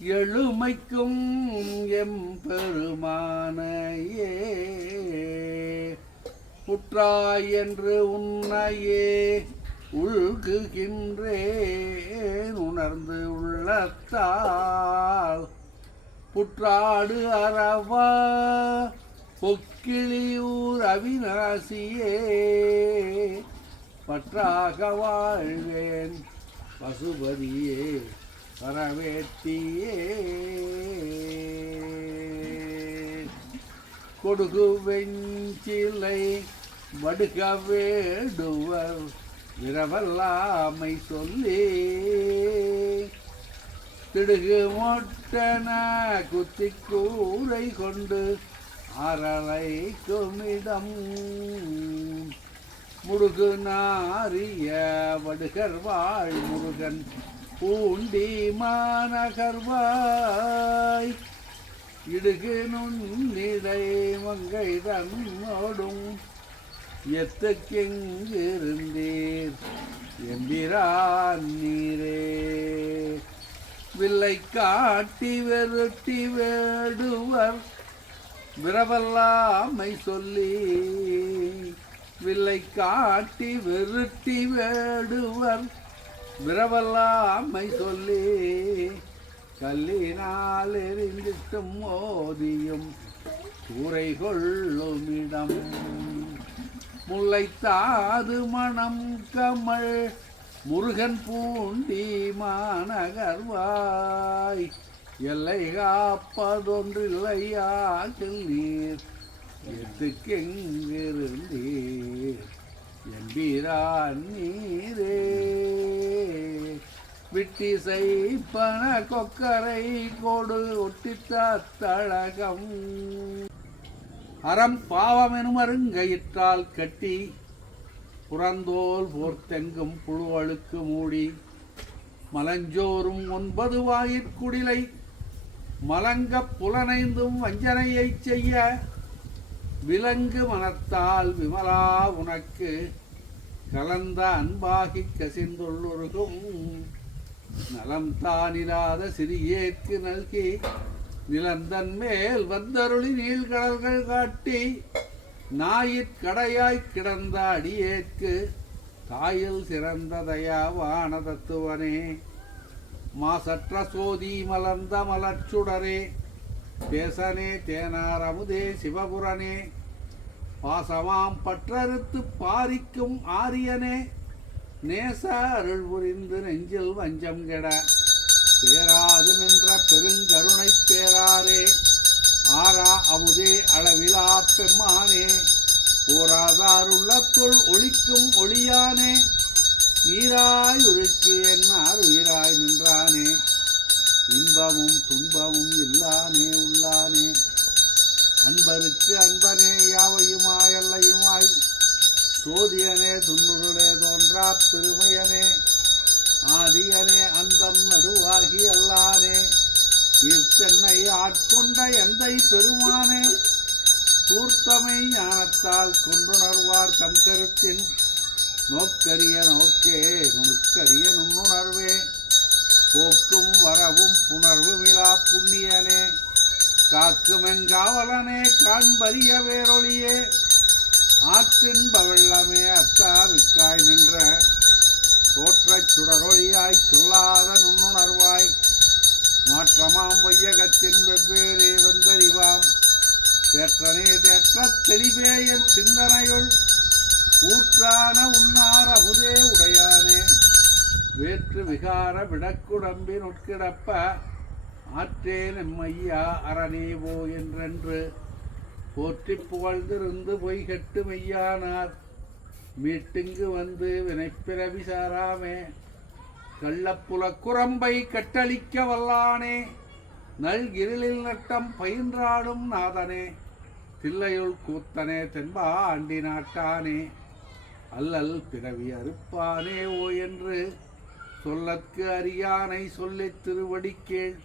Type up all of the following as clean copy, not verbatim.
எழுமைக்கும் எம்பெருமானையே புற்றாய் என்று உன்னையே உள்குகின்றேன் உணர்ந்து உள்ளத்தால் புற்றாடு அரவா பொக்கிளியூர் அவிநாசியே பற்றாக வாழ்வேன் பசுபதியே பரவேட்டியே கொடுகு வெஞ்சிலை வடுக வேடுவர் விரவல்லாமை சொல்லி திடுகு மொட்டன குத்தி கூரை கொண்டு அரலை குமிடம் முருகு நாரிய வடுகர் வாழ் முருகன் பூண்டி மாநகர்வாய் இடுகு நுண்ணிடை மங்கை தன்னோடும் எத்துக்கெங்கிருந்தீர் எம்பிரான் நீரே வில்லை காட்டி வெருட்டி வேடுவர் விரவல்லாமை சொல்லி வில்லை காட்டி வெருட்டி வேடுவர் விரவல்லாமை சொல்லி கல்லினால் எரிந்திட்டும் மோதியும் கூரை கொள்ளுமிடம் முல்லைத்தாது மணம் கமல் முருகன் பூண்டி மாநகர்வாய் எல்லை காப்பதொன்றில்லையாற்றில் நீர் எத்துக்கெங்கிருந்தீர் எம்பிரான் நீரே விட்டிசை பண கொக்கரை கோடு ஒட்டித்த தழகம் அறம் பாவமெனும் அருங்கயிற்றால் கட்டி புறந்தோல் போர்த்தெங்கும் புழுவழுக்கு மூடி மலஞ்சோறும் 9 வாயிற்குடிலை மலங்க புலனைந்தும் வஞ்சனையைச் செய்ய விலங்கு மனத்தால் விமலா உனக்கு கலந்த அன்பாகிக் கசிந்துள்ளொருகும் நலம் தானிராத சிறியேற்கு நல்கி நிலந்தன் மேல் வந்தருளி நீள்கடல்கள் காட்டி ஞாயிற்கடையாய்க் கிடந்த அடியேற்கு தாயில் சிறந்த தயாவான தத்துவனே மாசற்ற சோதி மலர்ந்த மலர்ச்சுடரே பேசனே தேனார் அமுதே சிவபுரனே பாசமாம் பற்றறுத்து பாரிக்கும் ஆரியனே நேச அருள் புரிந்து நெஞ்சில் வஞ்சம் கெட பேராது நின்ற பெருங்கருணை பேராரே ஆரா அமுதே அளவிலா பெம்மானே ஓராதாருள்ளத்துள் ஒளிக்கும் ஒளியானே நீராய் உருக்கி என்னார் உயிராய் நின்றானே இன்பமும் துன்பமும் இல்லானே உள்ளானே அன்பருக்கு அன்பனே யாவையுமாய் எல்லையுமாய் சோதியனே துன்னுருளே தோன்றா பெருமையனே ஆதியனே அந்தம் நடுவாகி அல்லானே ஈர்த்தென்னை ஆட்கொண்ட எந்தை பெருமானே கூர்த்தமை ஞானத்தால் கொண்டுணர்வார் தம் கருத்தின் நோக்கரிய நோக்கே நுணுக்கரிய நுண்ணுணர்வே போக்கும் வரவும் புணர்வுமிலா புண்ணியனே காக்குமெங்காவலனே காண்பரிய வேரொழியே ஆற்றின் பவெள்ளமே அத்தாவிக்காய் நின்ற தோற்றச் சுடரொழியாய் சொல்லாத நுண்ணுணர்வாய் மாற்றமாம் வையகத்தின் வெவ்வேறே வந்தறிவாம் தேற்றனே தேற்றத் தெளிவே என் சிந்தனையுள் ஊற்றான உன்னார் அமுதே உடையானே வேற்று விகார விடக்குடம்பின் உட்கிடப்ப ஆற்றேன் எம்மையா அரணேவோ என்றென்று போற்றி புகழ்ந்திருந்து பொய்கட்டு மெய்யானார் மீட்டுங்கு வந்து வினைப்பிறவி சாராமே கள்ளப்புல குரம்பை கட்டளிக்க வல்லானே நல்கிரிலில் நட்டம் பயின்றாடும் நாதனே தில்லையுள் கூத்தனே தென்பா ஆண்டி நாட்டானே அல்லல் பிறவி அறுப்பானே ஓ என்று சொல்லற்கு அறியானை சொல்லித் திருவடிக்கேள்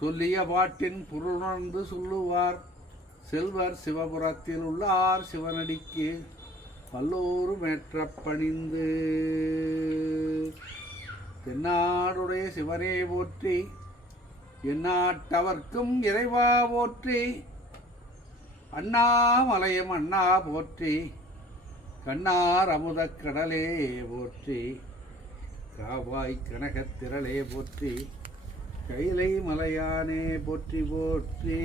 சொல்லிய பாட்டின் பொருளுணர்ந்து சொல்லுவார் செல்வர் சிவபுரத்தில் உள்ளார் சிவனடிக்கு பல்லோரு மேற்ற பணிந்து. தென்னாடுடைய சிவனே போற்றி, எந்நாட்டவர்க்கும் இறைவா போற்றி. அண்ணாமலையம் அண்ணா போற்றி. கண்ணார் அமுதக் கடலே போற்றி. காவாய் கனகத்திரளே போற்றி. கைலை மலையானே போற்றி போற்றி.